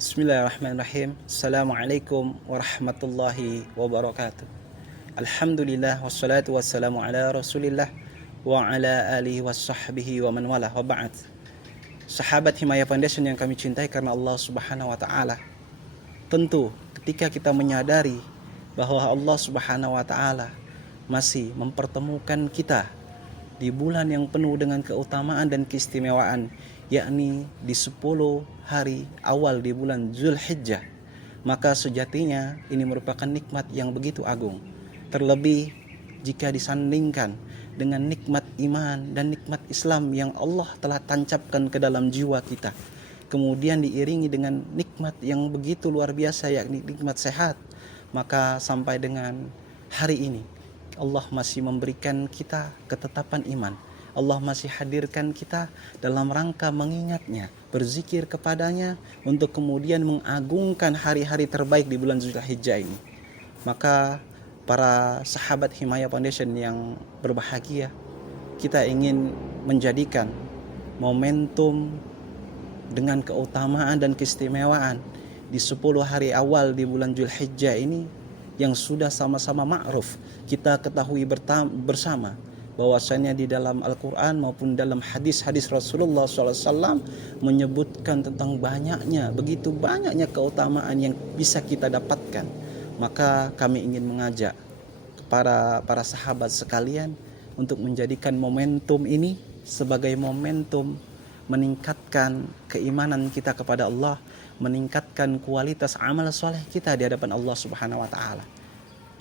Bismillahirrahmanirrahim. Assalamualaikum warahmatullahi wabarakatuh. Alhamdulillah wassalatu wassalamu ala Rasulillah wa ala alihi washabbihi wa man wala wa ba'd. Sahabat Himaya Foundation yang kami cintai karena Allah Subhanahu wa taala. Tentu ketika kita menyadari bahwa Allah Subhanahu wa taala masih mempertemukan kita di bulan yang penuh dengan keutamaan dan keistimewaan, yakni di 10 hari awal di bulan Zulhijjah, maka sejatinya ini merupakan nikmat yang begitu agung. Terlebih jika disandingkan dengan nikmat iman dan nikmat Islam yang Allah telah tancapkan ke dalam jiwa kita, kemudian diiringi dengan nikmat yang begitu luar biasa, yakni nikmat sehat, maka sampai dengan hari ini Allah masih memberikan kita ketetapan iman. Allah masih hadirkan kita dalam rangka mengingatnya, berzikir kepadanya untuk kemudian mengagungkan hari-hari terbaik di bulan Zulhijjah ini. Maka para sahabat Himaya Foundation yang berbahagia, kita ingin menjadikan momentum dengan keutamaan dan keistimewaan di 10 hari awal di bulan Zulhijjah ini yang sudah sama-sama ma'ruf, kita ketahui bersama bahwasanya di dalam Al-Quran maupun dalam hadis-hadis Rasulullah SAW menyebutkan tentang begitu banyaknya keutamaan yang bisa kita dapatkan. Maka kami ingin mengajak kepada para sahabat sekalian untuk menjadikan momentum ini sebagai momentum meningkatkan keimanan kita kepada Allah, meningkatkan kualitas amal soleh kita di hadapan Allah Subhanahu wa taala.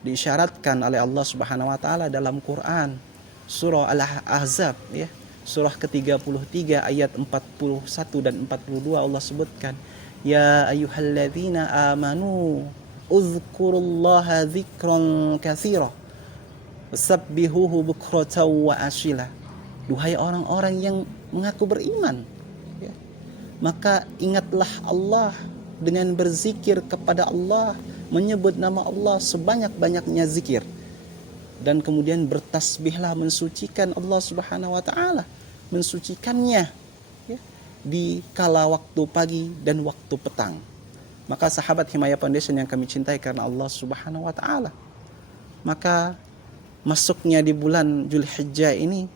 Diisyaratkan oleh Allah Subhanahu wa taala dalam Quran surah Al-Ahzab, ya, surah ke-33 ayat 41 dan 42, Allah sebutkan, ya ayyuhalladzina amanu uzkurullaha dzikran katsira wasabbihuhu bukratan wa asyila. Duhai orang-orang yang mengaku beriman, ya, maka ingatlah Allah dengan berzikir kepada Allah, menyebut nama Allah sebanyak-banyaknya zikir, dan kemudian bertasbihlah, mensucikan Allah Subhanahu wa taala, mensucikannya, ya, di kala waktu pagi dan waktu petang. Maka sahabat Himaya Foundation yang kami cintai karena Allah Subhanahu wa taala, maka masuknya di bulan Zulhijjah ini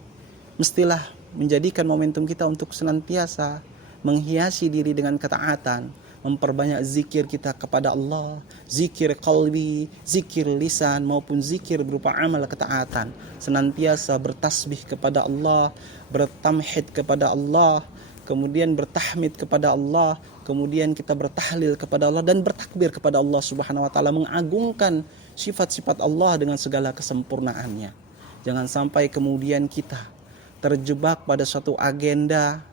mestilah menjadikan momentum kita untuk senantiasa menghiasi diri dengan ketaatan, memperbanyak zikir kita kepada Allah, zikir qalbi, zikir lisan maupun zikir berupa amal ketaatan. Senantiasa bertasbih kepada Allah, bertamhid kepada Allah, kemudian bertahmid kepada Allah, kemudian kita bertahlil kepada Allah dan bertakbir kepada Allah Subhanahu wa taala, mengagungkan sifat-sifat Allah dengan segala kesempurnaannya. Jangan sampai kemudian kita terjebak pada suatu agenda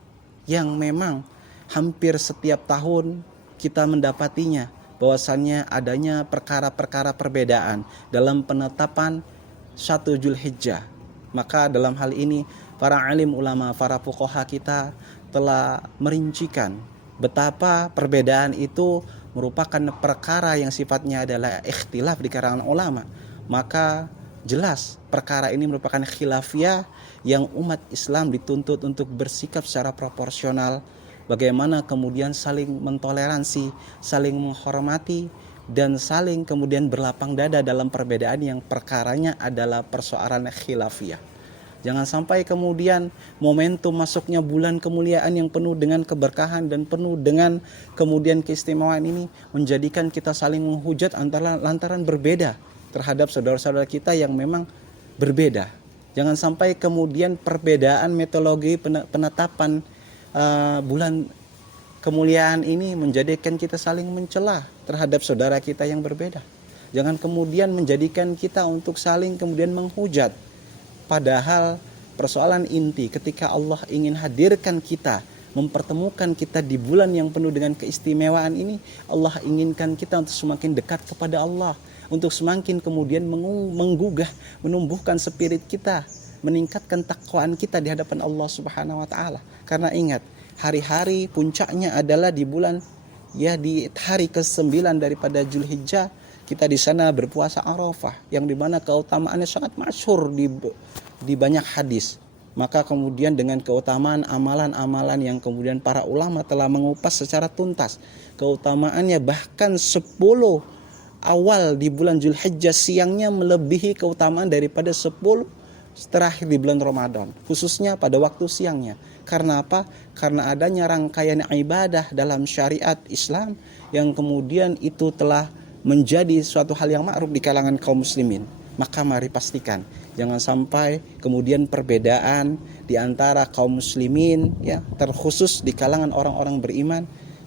yang memang hampir setiap tahun kita mendapatinya, bahwasannya adanya perkara-perkara perbedaan dalam penetapan 1 Zulhijjah. Maka dalam hal ini para alim ulama, para fuqaha kita telah merincikan betapa perbedaan itu merupakan perkara yang sifatnya adalah ikhtilaf di kalangan ulama. Maka jelas perkara ini merupakan khilafiyah yang umat Islam dituntut untuk bersikap secara proporsional. Bagaimana kemudian saling mentoleransi, saling menghormati, dan saling kemudian berlapang dada dalam perbedaan yang perkaranya adalah persoalan khilafiyah. Jangan sampai kemudian momentum masuknya bulan kemuliaan yang penuh dengan keberkahan dan penuh dengan kemudian keistimewaan ini menjadikan kita saling menghujat lantaran berbeda terhadap saudara-saudara kita yang memang berbeda. Jangan sampai kemudian perbedaan metodologi penetapan bulan kemuliaan ini menjadikan kita saling mencela terhadap saudara kita yang berbeda. Jangan kemudian menjadikan kita untuk saling kemudian menghujat. Padahal persoalan inti ketika Allah ingin hadirkan kita, mempertemukan kita di bulan yang penuh dengan keistimewaan ini, Allah inginkan kita untuk semakin dekat kepada Allah, untuk semakin kemudian menggugah, menumbuhkan spirit kita, meningkatkan takwaan kita di hadapan Allah Subhanahu wa taala. Karena ingat, hari-hari puncaknya adalah di bulan, ya, di hari ke-9 daripada Zulhijjah, kita di sana berpuasa Arafah, yang dimana keutamaannya sangat masyhur di banyak hadis. Maka kemudian dengan keutamaan amalan-amalan yang kemudian para ulama telah mengupas secara tuntas, keutamaannya bahkan 10 awal di bulan Zulhijjah siangnya melebihi keutamaan daripada 10 terakhir di bulan Ramadan, khususnya pada waktu siangnya. Karena apa? Karena adanya rangkaian ibadah dalam syariat Islam yang kemudian itu telah menjadi suatu hal yang ma'ruf di kalangan kaum muslimin. Maka mari pastikan jangan sampai kemudian perbedaan di antara kaum muslimin, ya, terkhusus di kalangan orang-orang beriman,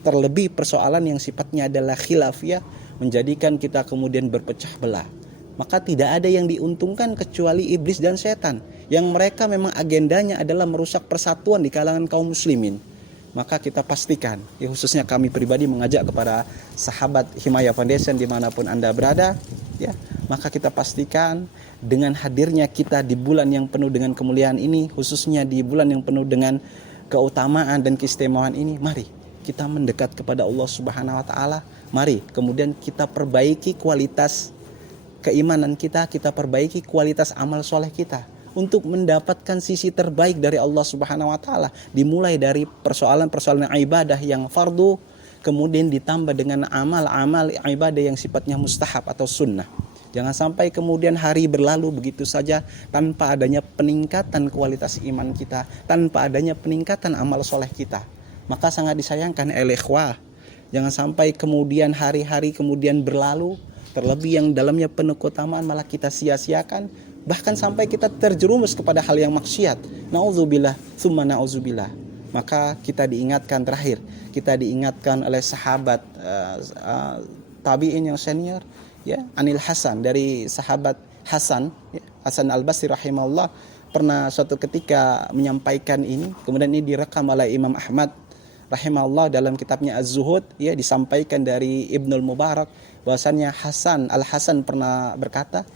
terlebih persoalan yang sifatnya adalah khilafiyah, menjadikan kita kemudian berpecah belah. Maka tidak ada yang diuntungkan kecuali iblis dan setan, yang mereka memang agendanya adalah merusak persatuan di kalangan kaum muslimin. Maka kita pastikan, ya, khususnya kami pribadi mengajak kepada sahabat Himaya Foundation dimanapun Anda berada, ya, maka kita pastikan dengan hadirnya kita di bulan yang penuh dengan kemuliaan ini, khususnya di bulan yang penuh dengan keutamaan dan keistimewaan ini, mari kita mendekat kepada Allah Subhanahu wa taala. Mari kemudian kita perbaiki kualitas keimanan kita perbaiki kualitas amal soleh kita untuk mendapatkan sisi terbaik dari Allah Subhanahu wa taala, dimulai dari persoalan-persoalan ibadah yang fardu, kemudian ditambah dengan amal-amal ibadah yang sifatnya mustahab atau sunnah. Jangan sampai kemudian hari berlalu begitu saja tanpa adanya peningkatan kualitas iman kita, tanpa adanya peningkatan amal soleh kita. Maka sangat disayangkan ikhwah, jangan sampai kemudian hari-hari kemudian berlalu, terlebih yang dalamnya penuh keutamaan malah kita sia-siakan, bahkan sampai kita terjerumus kepada hal yang maksiat. Nauzubillah, tsumma nauzubillah. Maka kita diingatkan terakhir, kita diingatkan oleh sahabat tabi'in yang senior, ya, Anil Hasan, dari sahabat Hasan, ya, Hasan Al-Basri rahimahullah, pernah suatu ketika menyampaikan ini, kemudian ini direkam oleh Imam Ahmad rahimahullah dalam kitabnya Az-Zuhud, ya, disampaikan dari Ibnul Mubarak bahwasannya Al-Hasan pernah berkata,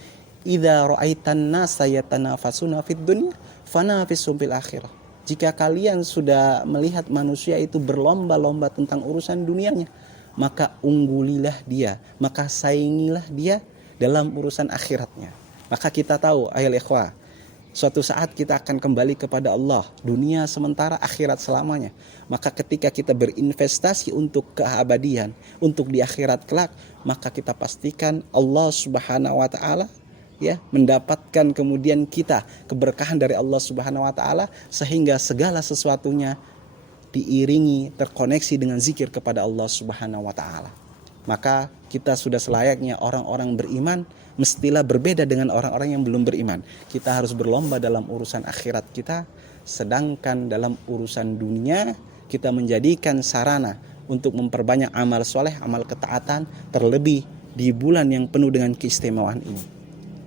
"Idza ra'aitan nasa yatanafasuna fid dunya fanafisum fil akhirah." Jika kalian sudah melihat manusia itu berlomba-lomba tentang urusan dunianya, maka unggulilah dia, maka saingilah dia dalam urusan akhiratnya. Maka kita tahu, ayol ikhwah, suatu saat kita akan kembali kepada Allah, dunia sementara, akhirat selamanya. Maka ketika kita berinvestasi untuk keabadian, untuk di akhirat kelak, maka kita pastikan Allah Subhanahu wa taala, ya, mendapatkan kemudian kita keberkahan dari Allah Subhanahu wa taala, sehingga segala sesuatunya diiringi, terkoneksi dengan zikir kepada Allah Subhanahu wa taala. Maka kita sudah selayaknya orang-orang beriman mestilah berbeda dengan orang-orang yang belum beriman. Kita harus berlomba dalam urusan akhirat kita, sedangkan dalam urusan dunia kita menjadikan sarana untuk memperbanyak amal soleh, amal ketaatan, terlebih di bulan yang penuh dengan keistimewaan ini.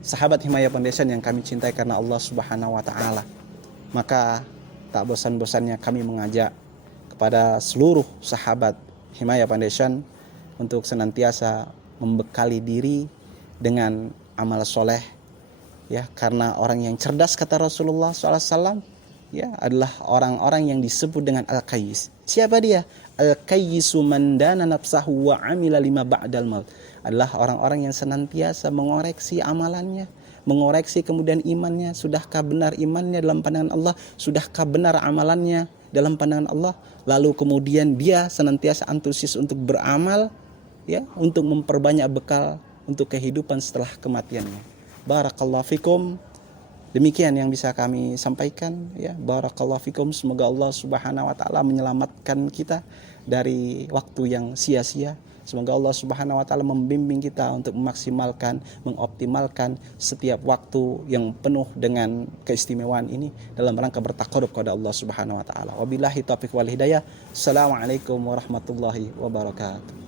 Sahabat Himaya Foundation yang kami cintai karena Allah Subhanahu wa taala, maka tak bosan-bosannya kami mengajak kepada seluruh sahabat Himaya Foundation untuk senantiasa membekali diri dengan amal soleh, ya, karena orang yang cerdas, kata Rasulullah SAW, ya, adalah orang-orang yang disebut dengan al-qayyis. Siapa dia? Al-qayyisu man dana nafsahu wa amila lima ba'dal maut. Adalah orang-orang yang senantiasa mengoreksi amalannya, mengoreksi kemudian imannya. Sudahkah benar imannya dalam pandangan Allah? Sudahkah benar amalannya dalam pandangan Allah? Lalu kemudian dia senantiasa antusias untuk beramal, ya, untuk memperbanyak bekal untuk kehidupan setelah kematiannya. Barakallahu fikum. Demikian yang bisa kami sampaikan, ya. Barakallahu fikum. Semoga Allah Subhanahu wa taala menyelamatkan kita dari waktu yang sia-sia. Semoga Allah Subhanahu wa taala membimbing kita untuk memaksimalkan, mengoptimalkan setiap waktu yang penuh dengan keistimewaan ini dalam rangka bertaqarrub kepada Allah Subhanahu wa taala. Wabillahi taufiq wal hidayah. Assalamualaikum warahmatullahi wabarakatuh.